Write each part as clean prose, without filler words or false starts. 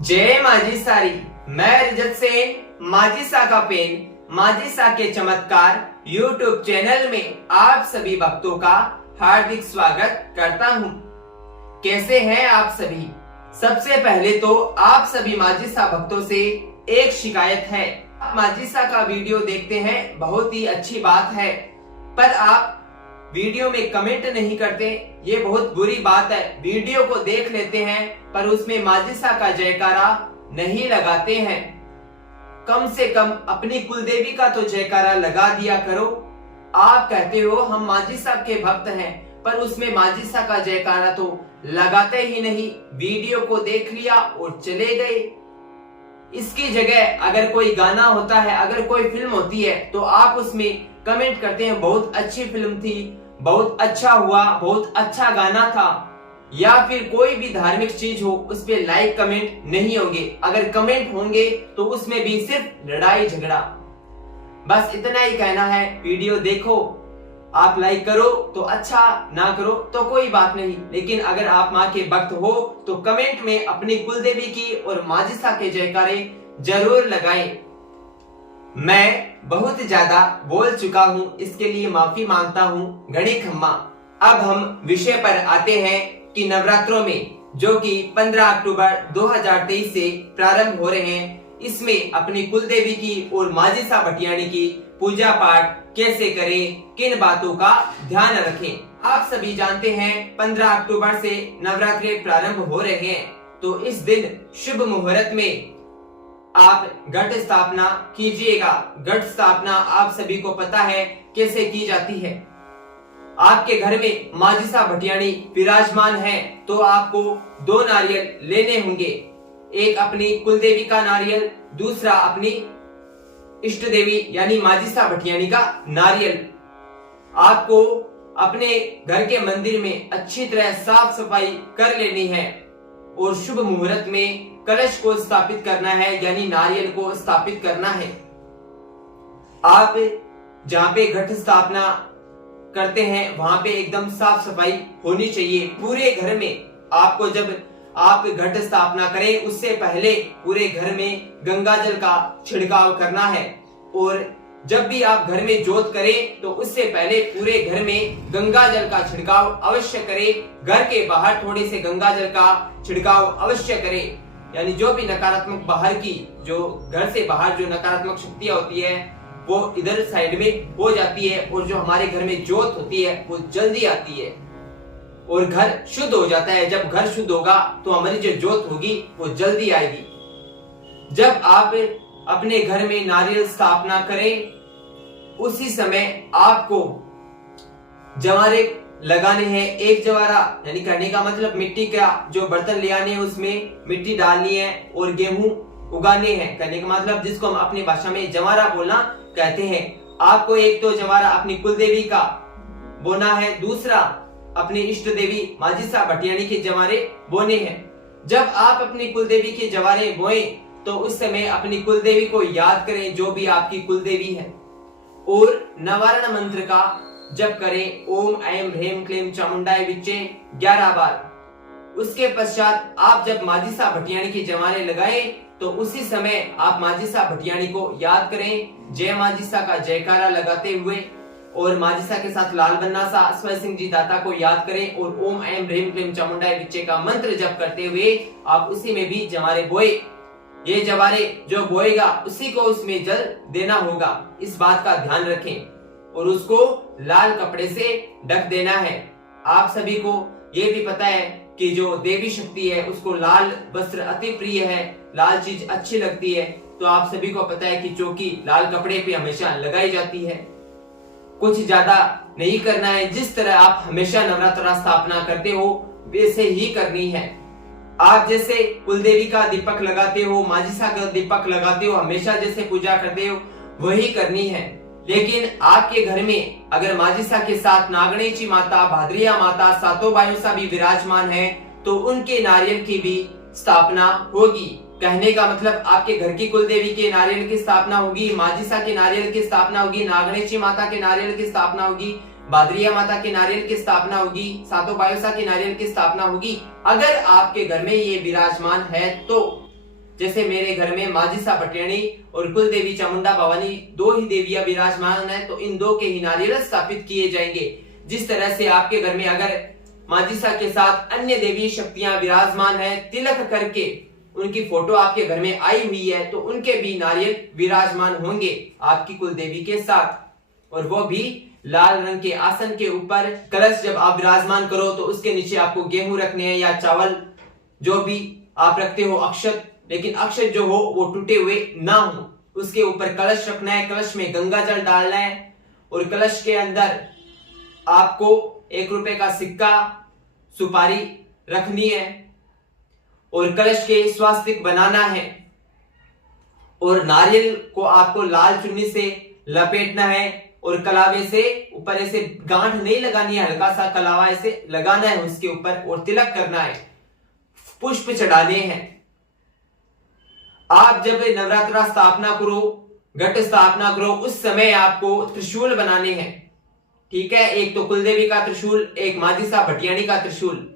जय माझी सारी। मैं रजत सेन, माझी सा का पेन, माझी सा के चमत्कार यूट्यूब चैनल में आप सभी भक्तों का हार्दिक स्वागत करता हूँ। कैसे हैं आप सभी? सबसे पहले तो आप सभी माझी सा भक्तों से एक शिकायत है। आप माझी सा का वीडियो देखते हैं, बहुत ही अच्छी बात है, पर आप वीडियो में कमेंट नहीं करते, ये बहुत बुरी बात है। वीडियो को देख लेते हैं पर उसमें माझी सा का जयकारा नहीं लगाते हैं। कम से कम अपनी कुलदेवी का तो जयकारा लगा दिया करो। आप कहते हो हम माझी सा के भक्त हैं, पर उसमें माझी सा का जयकारा तो लगाते ही नहीं। वीडियो को देख लिया और चले गए। इसकी जगह अगर कोई गाना होता है, अगर कोई फिल्म होती है, तो आप उसमें कमेंट करते हैं बहुत अच्छी फिल्म थी, बहुत अच्छा हुआ, बहुत अच्छा गाना था, या फिर कोई भी धार्मिक चीज हो उस पे लाइक कमेंट नहीं होंगे। अगर कमेंट होंगे तो उसमें भी सिर्फ लड़ाई झगड़ा। बस इतना ही कहना है। वीडियो देखो, आप लाइक करो तो अच्छा, ना करो तो कोई बात नहीं, लेकिन अगर आप माँ के भक्त हो तो कमेंट में अपनी कुलदेवी की और माझी सा के जयकारे जरूर लगाएं। मैं बहुत ज्यादा बोल चुका हूँ, इसके लिए माफी मांगता हूँ। घड़ी खम्मा। अब हम विषय पर आते हैं कि नवरात्रों में, जो कि 15 अक्टूबर 2023 से प्रारंभ हो रहे हैं, इसमें अपनी कुलदेवी की और माझी सा भटियाणी की पूजा पाठ कैसे करें, किन बातों का ध्यान रखें। आप सभी जानते हैं 15 अक्टूबर से नवरात्रि प्रारंभ हो रहे हैं, तो इस दिन शुभ मुहूर्त में आप घट स्थापना कीजिएगा। घट स्थापना आप सभी को पता है कैसे की जाती है। आपके घर में माझी सा भटियाणी विराजमान है तो आपको 2 नारियल लेने होंगे। एक अपनी कुलदेवी का नारियल, दूसरा अपनी इष्ट देवी यानी माझी सा भटियाणी का नारियल। आपको अपने घर के मंदिर में अच्छी तरह साफ सफाई कर लेनी है और शुभ मुहूर्त में कलश को स्थापित करना है, यानी नारियल को स्थापित करना है। आप जहाँ पे घट स्थापना करते हैं वहां पे एकदम साफ सफाई होनी चाहिए पूरे घर में। आपको जब आप घट स्थापना करें उससे पहले पूरे घर में गंगा जल का छिड़काव करना है, और जब भी आप घर में जोत करें तो उससे पहले पूरे घर में गंगा जल का छिड़काव अवश्य करें। घर के बाहर थोड़े से गंगा जल का छिड़काव अवश्य करें, यानी जो भी नकारात्मक बाहर की, जो घर से बाहर जो नकारात्मक शक्तियां होती है वो इधर साइड में हो जाती है, और जो हमारे घर में जोत होती है वो जल्दी आती है और घर शुद्ध हो जाता है। जब घर शुद्ध होगा तो हमारी जो जोत होगी वो जल्दी आएगी। जब आप अपने घर में नारियल स्थापना करें उसी समय आपको जवारे लगाने हैं। एक जवारा, यानी कहने का मतलब मिट्टी का जो बर्तन ले आने हैं उसमें मिट्टी डालनी है और गेहूं उगाने हैं। कहने का मतलब जिसको हम अपनी भाषा में जवारा बोलना कहते हैं। आपको एक तो जवारा अपनी कुलदेवी का बोना है, दूसरा अपनी इष्ट देवी माझी सा भटियाणी के जवारे बोने हैं। जब आप अपनी कुलदेवी के जवारे बोए तो उस समय अपनी कुलदेवी को याद करें, जो भी आपकी कुलदेवी है, और नवारण मंत्र का जप करें। ओम ऐं ह्रीं क्लीं चामुंडाय विच्चे 11 बार। उसके पश्चात आप जब माझी सा भटियाणी के जवारे लगाए तो उसी समय आप माझी सा भटियाणी को याद करें, जय माझी सा का जयकारा लगाते हुए, और माझी सा के साथ लाल बन्ना सा स्वय सिंह जी दाता को याद करें, और ओम ऐं ह्रीं क्लीं चामुंडाय विच्चे का मंत्र जप करते हुए आप उसी में भी जवारे बोए। ये जवारे जो बोएगा उसी को उसमें जल देना होगा, इस बात का ध्यान रखें, और उसको लाल कपड़े से ढक देना है। आप सभी को ये भी पता है कि जो देवी शक्ति है उसको लाल वस्त्र अति प्रिय है, लाल चीज अच्छी लगती है, तो आप सभी को पता है कि चौकी लाल कपड़े पे हमेशा लगाई जाती है। कुछ ज्यादा नहीं करना है, जिस तरह आप हमेशा नवरात्रा स्थापना करते हो वैसे ही करनी है। आप जैसे कुलदेवी का दीपक लगाते हो, माझी सा का दीपक लगाते हो, हमेशा जैसे पूजा करते हो वही करनी है। लेकिन आपके घर में अगर माझी सा के साथ नागणेची माता, भाद्रिया माता, सातों बायु सा भी विराजमान है तो उनके नारियल की भी स्थापना होगी। कहने का मतलब आपके घर की कुलदेवी के नारियल की स्थापना होगी, माझी सा के नारियल की स्थापना होगी, नागणेची माता के नारियल की स्थापना होगी, भाद्रिया माता के नारियल की स्थापना होगी, सातों बायुसा के नारियल की स्थापना होगी। अगर आपके घर में ये विराजमान है तो जैसे मेरे घर में माजिसा भटियाणी और कुल देवी चामुंडा भवानी दो ही देवियां विराजमान है, तो इन दो के ही नारियल स्थापित किए जाएंगे। जिस तरह से आपके घर में अगर माजिसा के साथ अन्य देवी शक्तियां विराजमान है, तिलक करके उनकी फोटो आपके घर में आई हुई है, तो उनके भी नारियल विराजमान होंगे आपकी कुल देवी के साथ, और वो भी लाल रंग के आसन के ऊपर। कलश जब आप विराजमान करो तो उसके नीचे आपको गेहूं रखने हैं या चावल, जो भी आप रखते हो अक्षत, लेकिन अक्षत जो हो वो टूटे हुए ना हो। उसके ऊपर कलश रखना है, कलश में गंगा जल डालना है, और कलश के अंदर आपको 1 रुपए का सिक्का, सुपारी रखनी है, और कलश के स्वास्तिक बनाना है, और नारियल को आपको लाल चुन्नी से लपेटना है, और कलावे से ऊपर ऐसे गांठ नहीं लगानी है, हल्का सा कलावा ऐसे लगाना है उसके ऊपर, और तिलक करना है, पुष्प चढ़ाने हैं। आप जब नवरात्रा स्थापना करो, घट स्थापना करो, उस समय आपको त्रिशूल बनाने हैं, ठीक है। एक तो कुलदेवी का त्रिशूल, एक माजिसा भटियाणी का त्रिशूल,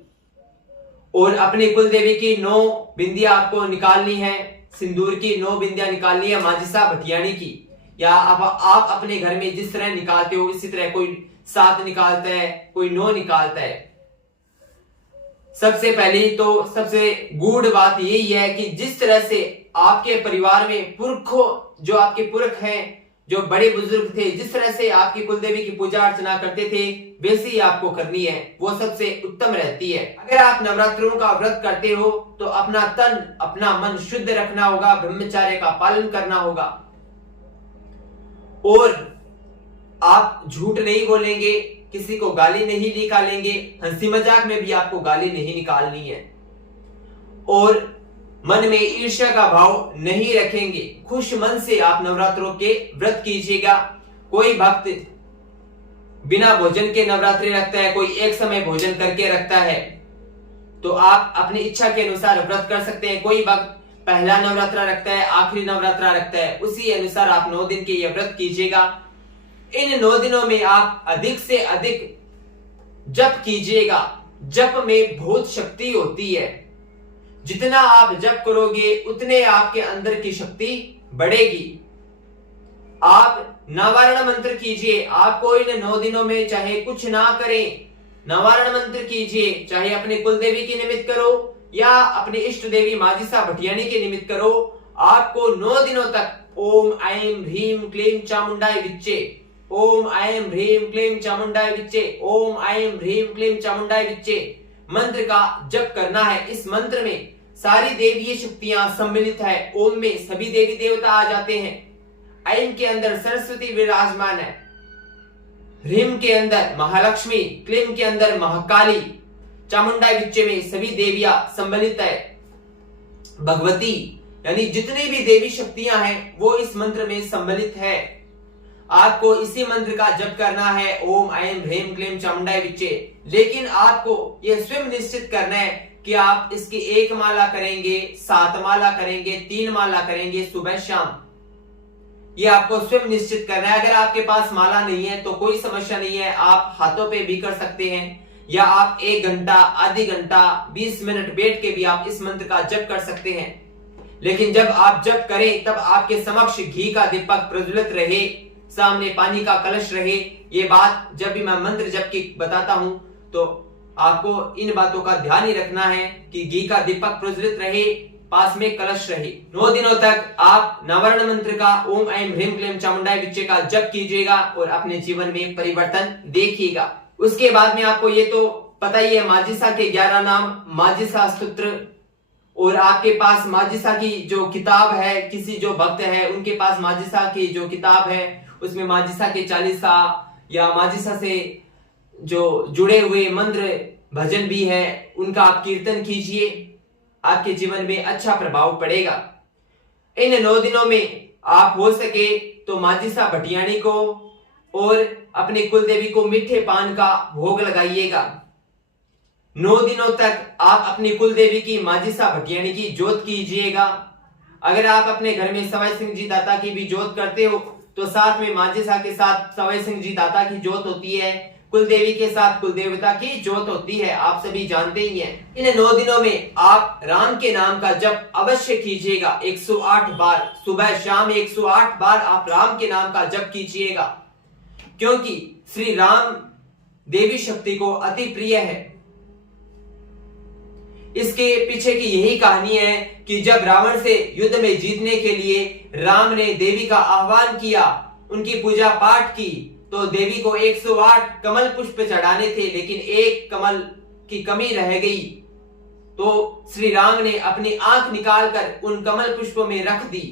और अपनी कुलदेवी की 9 बिंदियां आपको निकालनी है, सिंदूर की 9 बिंदियां निकालनी है माजिसा भटियाणी की, या आप अपने घर में जिस तरह निकालते हो इसी तरह, कोई 7 निकालता है, कोई 9 निकालता है। सबसे पहली तो सबसे गूढ़ बात यही है कि जिस तरह से आपके परिवार में पुरखों, जो आपके पुरख हैं, जो बड़े बुजुर्ग थे, जिस तरह से आपकी कुलदेवी की पूजा अर्चना करते थे, वैसे ही आपको करनी है, वो सबसे उत्तम रहती है। अगर आप नवरात्रों का व्रत करते हो तो अपना तन, अपना मन शुद्ध रखना होगा, ब्रह्मचर्य का पालन करना होगा, और आप झूठ नहीं बोलेंगे, किसी को गाली नहीं निकालेंगे, हंसी मजाक में भी आपको गाली नहीं निकालनी है, और मन में ईर्ष्या का भाव नहीं रखेंगे। खुश मन से आप नवरात्रों के व्रत कीजिएगा। कोई भक्त बिना भोजन के नवरात्रि रखता है, कोई एक समय भोजन करके रखता है, तो आप अपनी इच्छा के अनुसार व्रत कर सकते हैं। कोई भक्त पहला नवरात्रा रखता है, आखिरी नवरात्रा रखता है, उसी अनुसार आप 9 दिन के ये व्रत कीजिएगा। इन 9 दिनों में आप अधिक से अधिक जप कीजिएगा। जप में बहुत शक्ति होती है, जितना आप जप करोगे उतने आपके अंदर की शक्ति बढ़ेगी। आप नवारण मंत्र कीजिए। आपको इन 9 दिनों में चाहे कुछ ना करें, नवारण मंत्र कीजिए, चाहे अपने कुलदेवी की निमित्त करो या अपनी इष्ट देवी माजिसा भटियाणी के निमित्त करो। आपको 9 दिनों तक ओम ऐं ह्रीं क्लीं चामुंडाय विच्चे, ओम ऐं ह्रीं क्लीं चामुंडाय विच्चे, ओम ऐं ह्रीं क्लीं चामुंडाय विच्चे मंत्र का जप करना है। इस मंत्र में सारी देवीय शक्तियां सम्मिलित है। ओम में सभी देवी देवता आ जाते हैं, ऐं के अंदर सरस्वती विराजमान है, ह्रीं के अंदर महालक्ष्मी, क्लीं के अंदर महाकाली, चामुंडाई विच्चे में सभी देवियां सम्मिलित है। भगवती यानी जितनी भी देवी शक्तियां हैं वो इस मंत्र में सम्मिलित है। आपको इसी मंत्र का जप करना है, ओम ऐं ह्रीं क्लीं चामुंडाई विच्चे। लेकिन आपको यह स्वयं निश्चित करना है कि आप इसकी 1 माला करेंगे, 7 माला करेंगे, 3 माला करेंगे, सुबह शाम। ये आपको स्वयं निश्चित करना है। अगर आपके पास माला नहीं है तो कोई समस्या नहीं है, आप हाथों पे भी कर सकते हैं, या आप 1 घंटा, आधी घंटा, 20 मिनट बैठ के भी आप इस मंत्र का जप कर सकते हैं। लेकिन जब आप जप करें तब आपके समक्ष घी का दीपक प्रज्वलित रहे, सामने पानी का कलश रहे। ये बात जब भी मैं मंत्र जप की बताता हूं तो आपको इन बातों का ध्यान ही रखना है कि घी का दीपक प्रज्वलित रहे, पास में कलश रहे। 9 दिनों तक आप नवर्ण मंत्र का ओम ऐं ह्रीं क्लीं चामुंडाई विच्चे का जप कीजिएगा और अपने जीवन में परिवर्तन देखिएगा। उसके बाद में आपको ये तो पता ही है माजिसा के 11 नाम, माजिसा स्तोत्र, और आपके पास माजिसा की जो किताब है, किसी जो भक्त है उनके पास माजिसा की जो किताब है उसमें माजिसा के 40 या माजिसा से जो जुड़े हुए मंत्र भजन भी है, उनका आप कीर्तन कीजिए, आपके जीवन में अच्छा प्रभाव पड़ेगा। इन 9 दिनों में आप हो सके तो माजिसा भटियाणी को और अपने कुल देवी को मीठे पान का भोग लगाइएगा। 9 दिनों तक आप अपनी कुल देवी की माजिसा भटियाणी की जोत कीजिएगा। अगर आप अपने घर में सवाई सिंह जी दाता की भी जोत करते हो तो साथ में माजिसा के साथ सवाई सिंह जी दाता की जोत होती है। कुल देवी के साथ कुल देवता की जोत होती है, आप सभी जानते ही हैं। इन 9 दिनों में आप राम के नाम का जप अवश्य कीजिएगा 108 बार, सुबह शाम 108 बार आप राम के नाम का जप कीजिएगा, क्योंकि श्री राम देवी शक्ति को अति प्रिय है। इसके पीछे की यही कहानी है कि जब रावण से युद्ध में जीतने के लिए राम ने देवी का आह्वान किया, उनकी पूजा पाठ की, तो देवी को 108 कमल पुष्प चढ़ाने थे, लेकिन एक कमल की कमी रह गई। तो श्री राम ने अपनी आंख निकालकर उन कमल पुष्पों में रख दी।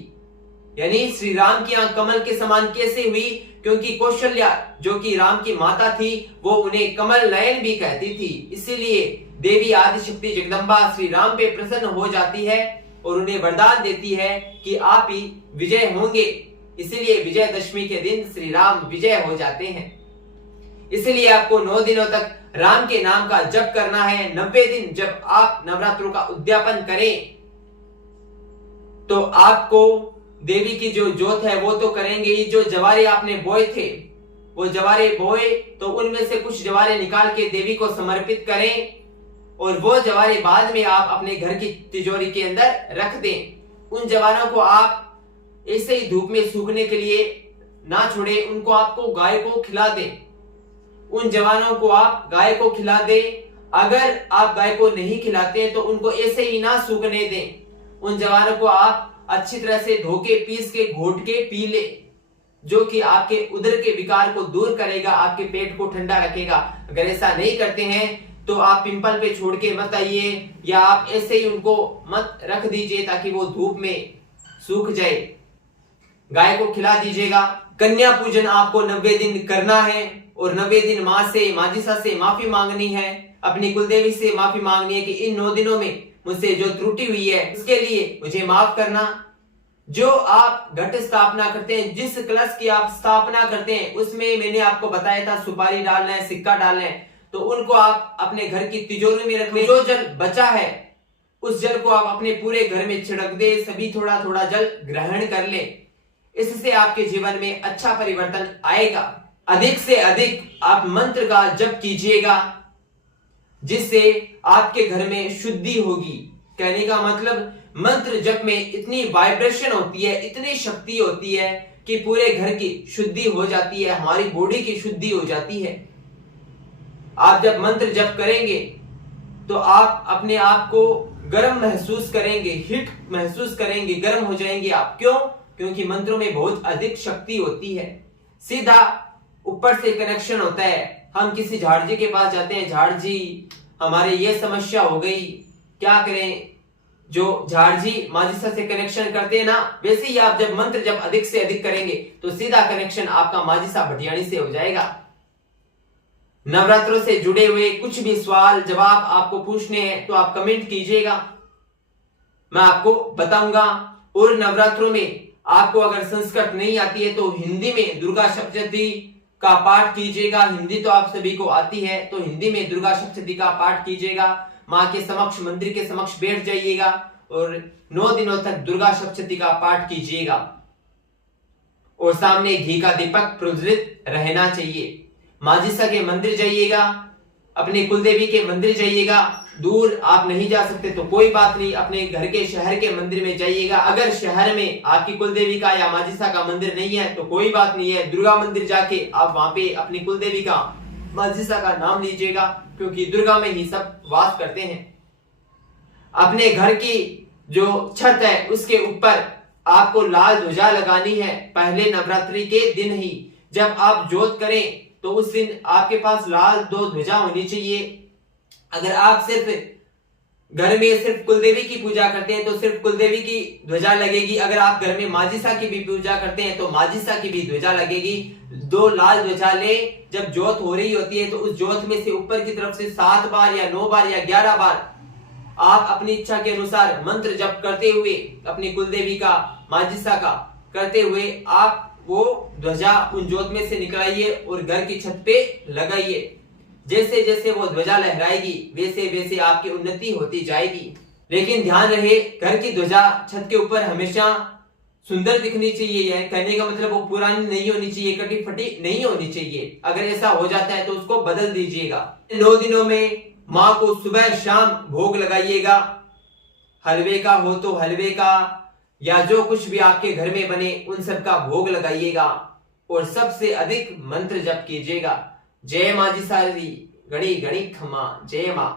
यानी श्री राम की आंख कमल के समान कैसे हुई? क्योंकि कौशल्या जो कि राम की माता थी, वो उन्हें कमल नयन भी कहती थी। इसीलिए देवी आदिशक्ति जगदम्बा श्री राम पे प्रसन्न हो जाती है और उन्हें वरदान देती है कि आप ही विजय होंगे। इसीलिए विजयदशमी के दिन श्री राम विजय हो जाते हैं। इसलिए आपको 9 दिनों तक राम के नाम का जप करना है। 90 दिन जब आप नवरात्रों का उद्यापन करें तो आपको देवी की जो जोत है वो तो करेंगे ही। जो जवारे आपने बोए थे वो जवारे बोए तो उनमें से कुछ जवारे निकाल के देवी को समर्पित करें और वो जवारे बाद में आप अपने घर की तिजोरी के अंदर रख दें। उन जवारों को आप ऐसे ही धूप में सूखने के लिए ना छोड़े, उनको आपको गाय को खिला दें। उन जवानों को आप गाय को खिला दें। अगर आप गाय को नहीं खिलाते हैं तो उनको ऐसे ही ना सूखने दें। उन जवानों को आप अच्छी तरह से धो के पीस के घोट के पी ले, जो कि आपके उदर के विकार को दूर करेगा, आपके पेट को ठंडा रखेगा। अगर ऐसा नहीं करते हैं तो आप पिंपल पे छोड़ के मत आइए, या आप ऐसे ही उनको मत रख दीजिए ताकि वो धूप में सूख जाए। गाय को खिला दीजिएगा। कन्या पूजन आपको 90 दिन करना है और 90 दिन माँ से माजिसा से माफी मांगनी है, अपनी कुलदेवी से माफी मांगनी है कि इन 9 दिनों में मुझसे जो त्रुटि हुई है उसके लिए मुझे माफ करना। जो आप घट स्थापना करते हैं, जिस कलश की आप स्थापना करते हैं, उसमें मैंने आपको बताया था सुपारी डालना है, सिक्का डालना है, तो उनको आप अपने घर की तिजोरी में रख लें। जो जल बचा है उस जल को आप अपने पूरे घर में छिड़क दे, सभी थोड़ा थोड़ा जल ग्रहण कर लें। इससे आपके जीवन में अच्छा परिवर्तन आएगा। अधिक से अधिक आप मंत्र का जप कीजिएगा, जिससे आपके घर में शुद्धि होगी। कहने का मतलब मंत्र जप में इतनी वाइब्रेशन होती है, इतनी शक्ति होती है कि पूरे घर की शुद्धि हो जाती है, हमारी बॉडी की शुद्धि हो जाती है। आप जब मंत्र जप करेंगे तो आप अपने आप को गर्म महसूस करेंगे, हिट महसूस करेंगे, गर्म हो जाएंगे आप। क्यों? क्योंकि मंत्रों में बहुत अधिक शक्ति होती है। सीधा ऊपर से कनेक्शन होता है। हम किसी झाड़ जी के पास जाते हैं, झाड़ जी हमारे ये समस्या हो गई, क्या करें? जो झाड़ जी माजिसा से कनेक्शन करते हैं ना, वैसे ही आप जब मंत्र जब अधिक से अधिक करेंगे तो सीधा कनेक्शन आपका माजिसा भटियाणी से हो जाएगा। नवरात्रों से जुड़े हुए कुछ भी सवाल जवाब आपको पूछने हैं तो आप कमेंट कीजिएगा, मैं आपको बताऊंगा। और नवरात्रों में आपको अगर संस्कृत नहीं आती है तो हिंदी में दुर्गा सप्तशती का पाठ कीजिएगा। हिंदी तो आप सभी को आती है, तो हिंदी में दुर्गा सप्तशती का पाठ कीजिएगा। माँ के समक्ष, मंदिर के समक्ष बैठ जाइएगा और 9 दिनों तक दुर्गा सप्तशती का पाठ कीजिएगा। और सामने घी का दीपक प्रज्वलित रहना चाहिए। माजिसा के मंदिर जाइएगा, अपने कुलदेवी के मंदिर जाइएगा। दूर आप नहीं जा सकते तो कोई बात नहीं, अपने घर के शहर के मंदिर में जाइएगा। अगर शहर में आपकी कुलदेवी का या माजिसा का मंदिर नहीं है तो कोई बात नहीं है, दुर्गा मंदिर जाके आप वहां पे अपनी कुलदेवी का, माजिसा का नाम लीजिएगा, क्योंकि दुर्गा में ही सब वास करते हैं। अपने घर की जो छत है उसके ऊपर आपको लाल ध्वजा लगानी है पहले नवरात्रि के दिन ही। जब आप जोत करें तो उस दिन आपके पास लाल 2 ध्वजा होनी चाहिए। अगर आप सिर्फ घर में सिर्फ कुलदेवी की पूजा करते हैं तो सिर्फ कुलदेवी की ध्वजा लगेगी। अगर आप घर में माजिसा की भी पूजा करते हैं तो माजिसा की भी ध्वजा लगेगी। 2 लाल ध्वजा ले, जब जोत हो रही होती है तो उस जोत में से ऊपर की तरफ से 7 बार या 9 बार या 11 बार आप अपनी इच्छा के अनुसार मंत्र जप करते हुए, अपनी कुलदेवी का, माजिसा का करते हुए आप वो ध्वजा उन जोत में से निकलाइए और घर की छत पे लगाइए। जैसे जैसे वो ध्वजा लहराएगी वैसे वैसे आपकी उन्नति होती जाएगी। लेकिन ध्यान रहे, घर की ध्वजा छत के ऊपर हमेशा सुंदर दिखनी चाहिए है, कहने का मतलब वो पुरानी नहीं होनी चाहिए, कटी फटी नहीं होनी चाहिए। अगर ऐसा हो जाता है तो उसको बदल दीजिएगा। 9 दिनों में माँ को सुबह शाम भोग लगाइएगा। हलवे का हो तो हलवे का, या जो कुछ भी आपके घर में बने उन सब का भोग लगाइएगा और सबसे अधिक मंत्र जप कीजिएगा। जय माँ जी सारी, गणी गणी खमा, जय माँ।